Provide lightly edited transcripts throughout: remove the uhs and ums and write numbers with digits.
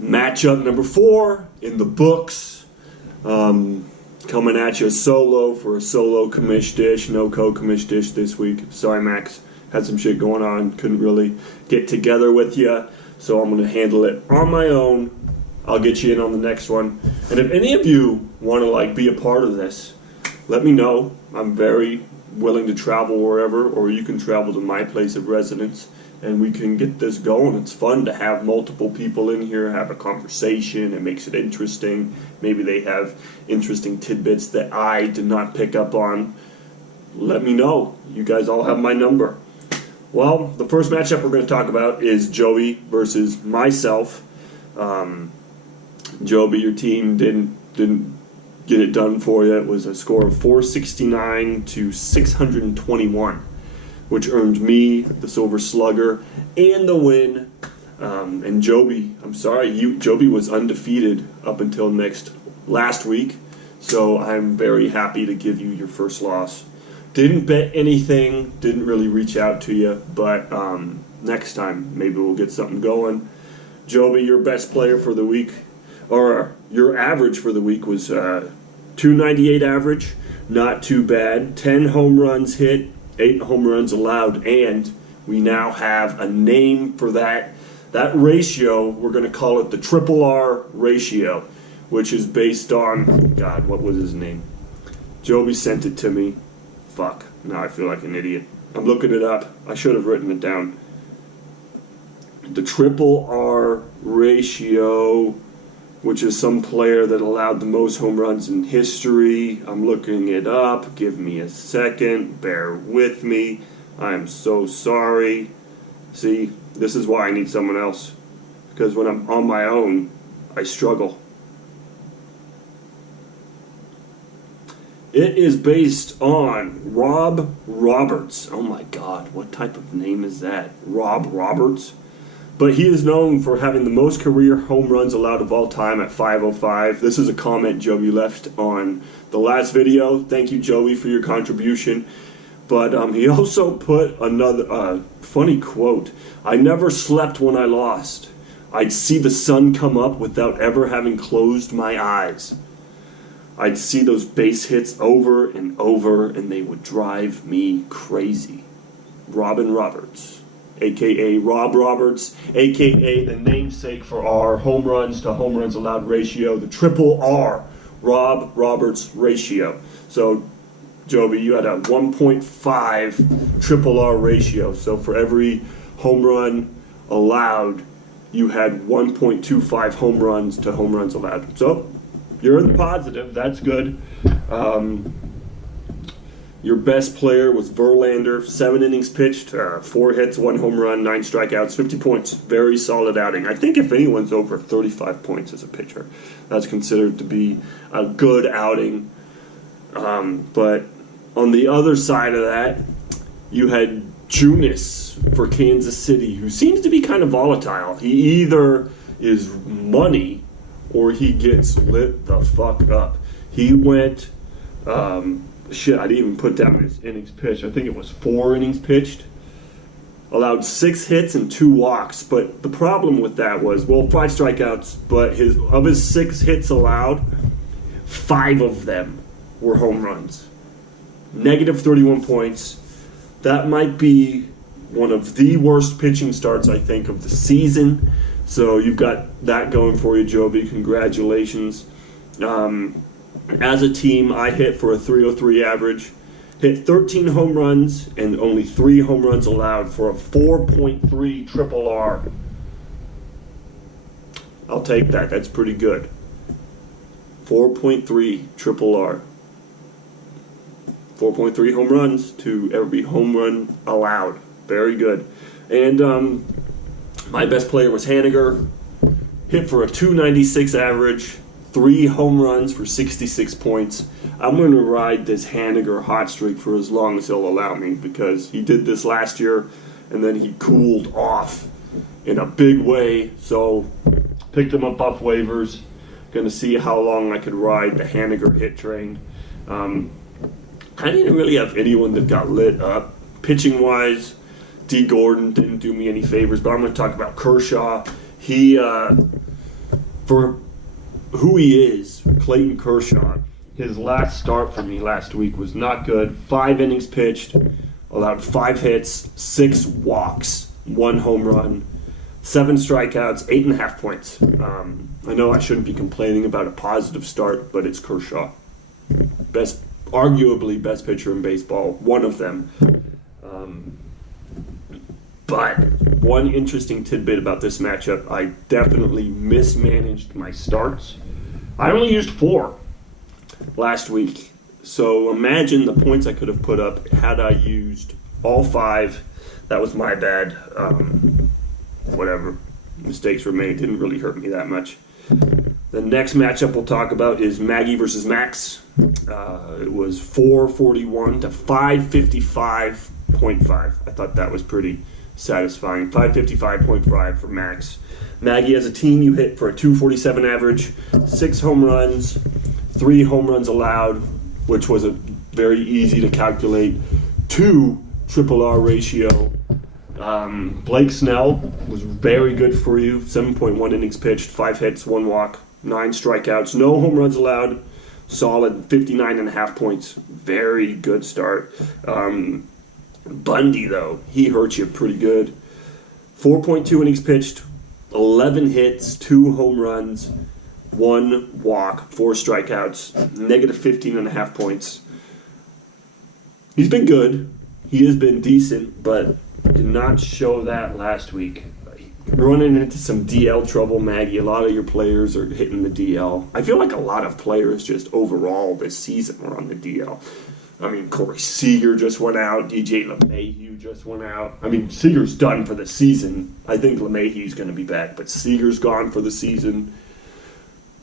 Matchup number 4 in the books. Coming at you solo for a solo commish dish. No co-commish dish this week. Sorry, Max. Had some shit going on. Couldn't really get together with you. So I'm going to handle it on my own. I'll get you in on the next one. And if any of you want to be a part of this, let me know. I'm very willing to travel wherever, or you can travel to my place of residence, and we can get this going. It's fun to have multiple people in here, have a conversation. It makes it interesting. Maybe they have interesting tidbits that I did not pick up on. Let me know. You guys all have my number. Well, the first matchup we're going to talk about is Joey versus myself. Joby, your team didn't get it done for you. It was a score of 469 to 621, which earned me the Silver Slugger and the win. And Joby, I'm sorry, Joby was undefeated up until last week, so I'm very happy to give you your first loss. Didn't bet anything, didn't really reach out to you, but next time maybe we'll get something going. Joby, your best player for the week, or your average for the week was 298 average, not too bad. 10 home runs hit, 8 home runs allowed, and we now have a name for that ratio. We're going to call it the Triple R ratio, which is based on, God, what was his name? Joby sent it to me. Fuck, now I feel like an idiot. I'm looking it up. I should have written it down. The Triple R ratio, which is some player that allowed the most home runs in history. I'm looking it up. Give me a second. Bear with me. I'm so sorry. See, this is why I need someone else. Because when I'm on my own, I struggle. It is based on Rob Roberts. Oh my God, what type of name is that? Rob Roberts? But he is known for having the most career home runs allowed of all time at 505. This is a comment Joey left on the last video. Thank you, Joey, for your contribution. But he also put another funny quote. I never slept when I lost. I'd see the sun come up without ever having closed my eyes. I'd see those base hits over and over, and they would drive me crazy. Robin Roberts, a.k.a. Rob Roberts, a.k.a. the namesake for our home runs to home runs allowed ratio, the Triple R, Rob Roberts ratio. So, Joby, you had a 1.5 Triple R ratio. So for every home run allowed, you had 1.25 home runs to home runs allowed. So, you're in the positive. That's good. Your best player was Verlander. 7 innings pitched, 4 hits, 1 home run, 9 strikeouts, 50 points. Very solid outing. I think if anyone's over 35 points as a pitcher, that's considered to be a good outing. But on the other side of that, you had Junis for Kansas City, who seems to be kind of volatile. He either is money or he gets lit the fuck up. He went, I didn't even put down his innings pitched. I think it was 4 innings pitched. Allowed 6 hits and 2 walks. But the problem with that was, 5 strikeouts, but of his 6 hits allowed, 5 of them were home runs. Negative 31 points. That might be one of the worst pitching starts, I think, of the season. So you've got that going for you, Joby. Congratulations. As a team, I hit for a 303 average, hit 13 home runs, and only 3 home runs allowed for a 4.3 Triple R. I'll take that. That's pretty good. 4.3 Triple R. 4.3 home runs to every home run allowed. Very good. And my best player was Haniger. Hit for a 296 average, 3 home runs for 66 points. I'm going to ride this Haniger hot streak for as long as he'll allow me, because he did this last year and then he cooled off in a big way. So picked him up off waivers. Going to see how long I could ride the Haniger hit train. I didn't really have anyone that got lit up. Pitching-wise, D. Gordon didn't do me any favors, but I'm going to talk about Kershaw. He For who he is, Clayton Kershaw, his last start for me last week was not good. 5 innings pitched, allowed 5 hits, 6 walks, 1 home run, 7 strikeouts, 8.5 points. I know I shouldn't be complaining about a positive start, but it's Kershaw. Arguably best pitcher in baseball, one of them. But one interesting tidbit about this matchup, I definitely mismanaged my starts. I only used 4 last week. So imagine the points I could have put up had I used all 5. That was my bad. Whatever. Mistakes were made. Didn't really hurt me that much. The next matchup we'll talk about is Maggie versus Max. It was 441 to 555.5. I thought that was pretty satisfying. 555.5 for Max. Maggie, as a team, you hit for a 247 average, 6 home runs, 3 home runs allowed, which was a very easy to calculate 2 triple R ratio. Blake Snell was very good for you. 7.1 innings pitched, 5 hits, 1 walk, 9 strikeouts, no home runs allowed. Solid 59.5 points. Very good start. Bundy, though, he hurt you pretty good. 4.2 innings pitched, 11 hits, 2 home runs, 1 walk, 4 strikeouts, negative 15.5 points. He's been good. He has been decent, but did not show that last week. Running into some DL trouble, Maggie. A lot of your players are hitting the DL. I feel like a lot of players just overall this season were on the DL. I mean, Corey Seager just went out. DJ LeMahieu just went out. I mean, Seager's done for the season. I think LeMahieu's going to be back, but Seager's gone for the season.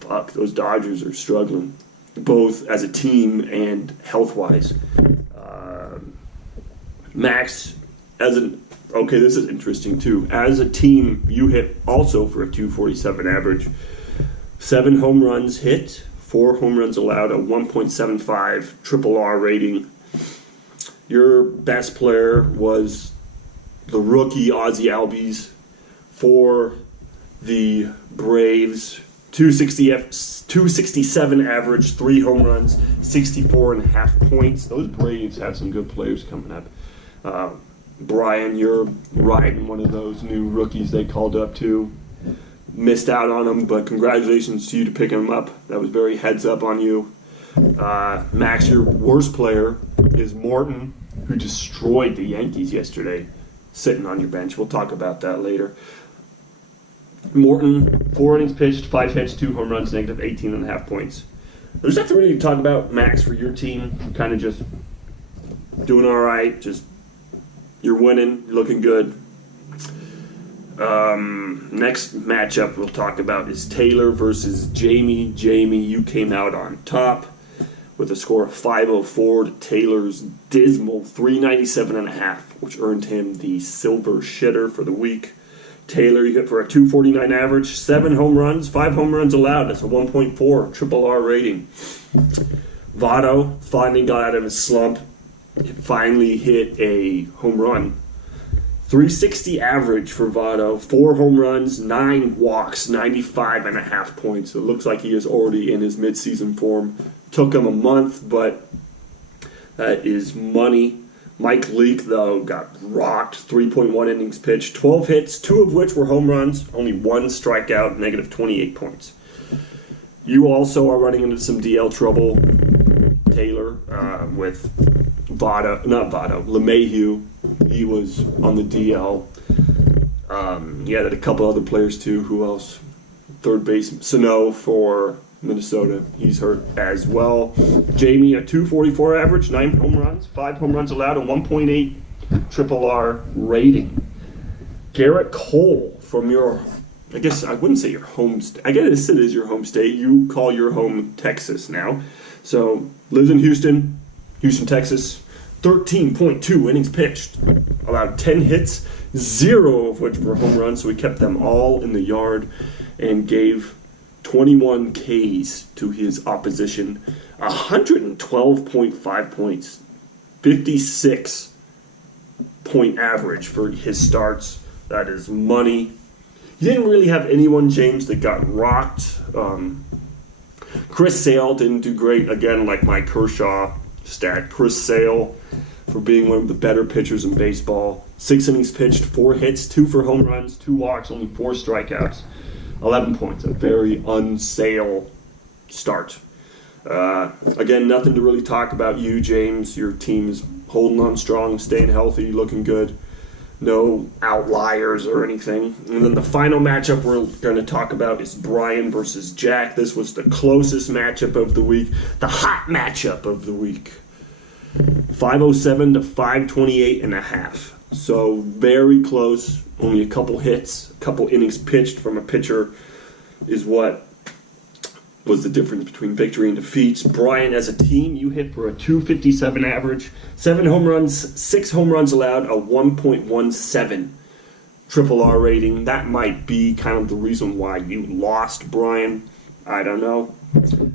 Fuck, those Dodgers are struggling, both as a team and health-wise. Max, okay, this is interesting too. As a team, you hit also for a 247 average. 7 home runs hit, 4 home runs allowed, a 1.75 triple R rating. Your best player was the rookie Ozzie Albies for the Braves. 267 average, 3 home runs, 64.5 points. Those Braves have some good players coming up. Brian, you're riding one of those new rookies they called up to. Missed out on him, but congratulations to you to picking him up. That was very heads up on you. Max, your worst player is Morton, who destroyed the Yankees yesterday, sitting on your bench. We'll talk about that later. Morton, 4 innings pitched, 5 hits, 2 home runs, negative 18.5 points. There's nothing really to talk about, Max, for your team. Kind of just doing all right. Just you're winning, you're looking good. Next matchup we'll talk about is Taylor versus Jamie. Jamie, you came out on top with a score of 504 to Taylor's dismal 397.5, which earned him the silver shitter for the week. Taylor, you hit for a 249 average, 7 home runs, 5 home runs allowed. That's a 1.4 triple R rating. Votto finally got out of his slump. Finally hit a home run. 360 average for Votto, 4 home runs, 9 walks, 95.5 points. So it looks like he is already in his midseason form. Took him a month, but that is money. Mike Leake, though, got rocked. 3.1 innings pitched, 12 hits, 2 of which were home runs, only 1 strikeout, negative 28 points. You also are running into some DL trouble, Taylor, with LeMahieu. He was on the DL. He had a couple other players too. Who else? Third base, Sano for Minnesota. He's hurt as well. Jamie, a 244 average, 9 home runs, 5 home runs allowed, a 1.8 triple R rating. Garrett Cole from your, I guess I wouldn't say your home state. I guess it is your home state. You call your home Texas now. So lives in Houston, Texas. 13.2 innings pitched, allowed 10 hits, 0 of which were home runs, so he kept them all in the yard and gave 21 Ks to his opposition, 112.5 points, 56-point average for his starts. That is money. You didn't really have anyone, James, that got rocked. Chris Sale didn't do great. Again, like my Kershaw stat. Chris Sale, for being one of the better pitchers in baseball. 6 innings pitched, 4 hits, 2 for home runs, 2 walks, only 4 strikeouts. 11 points. A very unsale start. Again, nothing to really talk about you, James. Your team is holding on strong, staying healthy, looking good. No outliers or anything. And then the final matchup we're going to talk about is Brian versus Jack. This was the closest matchup of the week, the hot matchup of the week. 507 to 528.5. So very close. Only a couple hits, a couple innings pitched from a pitcher is what was the difference between victory and defeats. Brian, as a team, you hit for a 257 average, 7 home runs, 6 home runs allowed, a 1.17 triple R rating. That might be kind of the reason why you lost, Brian. I don't know.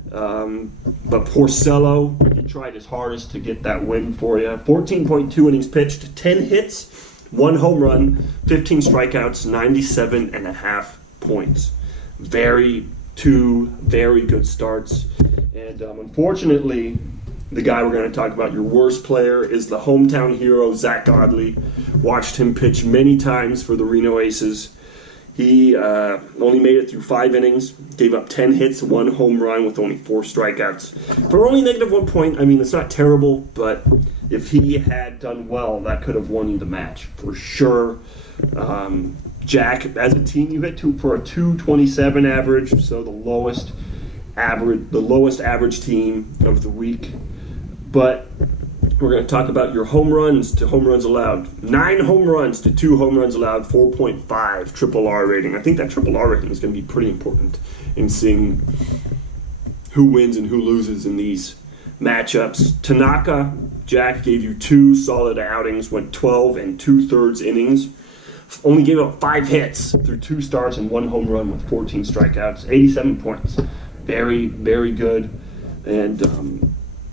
But Porcello, he tried his hardest to get that win for you. 14.2 innings pitched, 10 hits, 1 home run, 15 strikeouts, 97.5 points. Two very good starts. And unfortunately, the guy we're going to talk about, your worst player, is the hometown hero, Zach Godley. Watched him pitch many times for the Reno Aces. He only made it through 5 innings, gave up 10 hits, 1 home run with only 4 strikeouts. For only -1 point, I mean, it's not terrible, but if he had done well, that could have won you the match for sure. Jack, as a team, you hit for a 227 average, so the lowest average team of the week. But we're going to talk about your home runs to home runs allowed. 9 home runs to 2 home runs allowed, 4.5 triple R rating. I think that triple R rating is going to be pretty important in seeing who wins and who loses in these matchups. Tanaka, Jack gave you 2 solid outings, went 12 2/3 innings. Only gave up 5 hits through 2 starts and 1 home run with 14 strikeouts, 87 points. Very, very good. And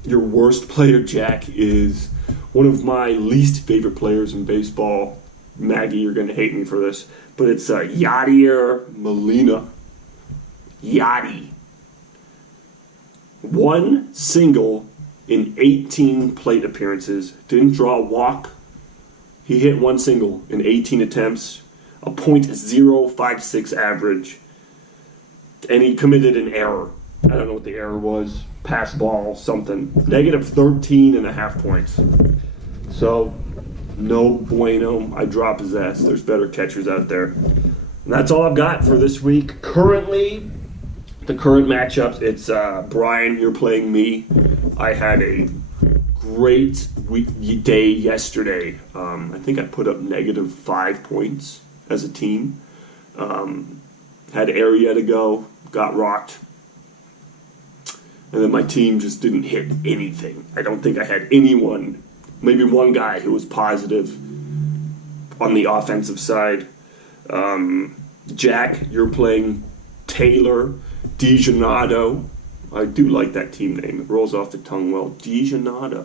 your worst player, Jack, is one of my least favorite players in baseball. Maggie, you're going to hate me for this, but it's Yadier Molina. Yadi. 1 single in 18 plate appearances. Didn't draw a walk. He hit 1 single in 18 attempts, a .056 average, and he committed an error. I don't know what the error was. Pass ball, something. -13.5 points. So, no bueno. I drop his ass. There's better catchers out there. And that's all I've got for this week. Currently, the current matchups, it's Brian, you're playing me. I had a great day yesterday. I think I put up -5 points as a team. Had Arrieta go, got rocked. And then my team just didn't hit anything. I don't think I had anyone, maybe one guy who was positive on the offensive side. Jack, you're playing Taylor DiGiannato. I do like that team name. It rolls off the tongue well. DiGiannato.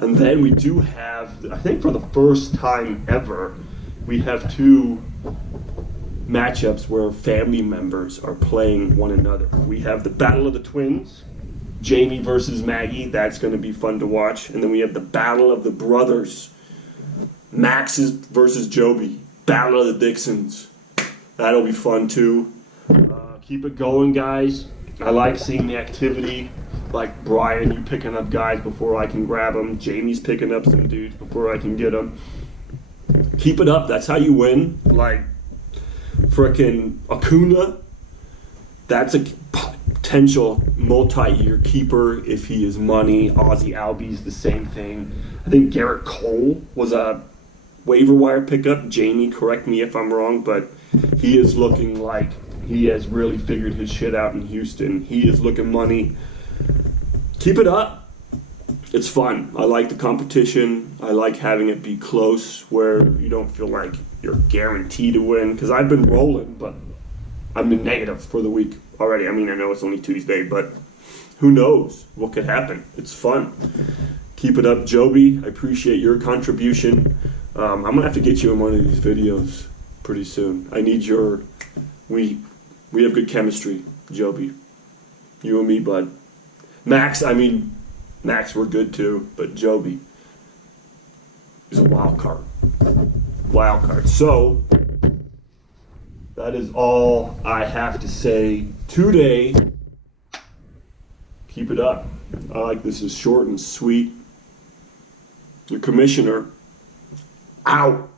And then we do have, I think for the first time ever, we have 2 matchups where family members are playing one another. We have the Battle of the Twins, Jamie versus Maggie. That's going to be fun to watch. And then we have the Battle of the Brothers, Max versus Joby. Battle of the Dixons. That'll be fun too. Keep it going, guys. I like seeing the activity. Like Brian, you picking up guys before I can grab them. Jamie's picking up some dudes before I can get them. Keep it up. That's how you win. Like frickin' Acuna. That's a potential multi-year keeper if he is money. Ozzie Albies, the same thing. I think Garrett Cole was a waiver wire pickup. Jamie, correct me if I'm wrong, but he is looking like he has really figured his shit out in Houston. He is looking money. Keep it up. It's fun. I like the competition. I like having it be close where you don't feel like you're guaranteed to win. Because I've been rolling, but I'm in negative for the week already. I mean, I know it's only Tuesday, but who knows what could happen. It's fun. Keep it up, Joby. I appreciate your contribution. I'm going to have to get you in one of these videos pretty soon. I need your. We have good chemistry, Joby. You and me, bud. Max, we're good too, but Joby is a wild card. Wild card. So, that is all I have to say today. Keep it up. I like this is short and sweet. The commissioner out.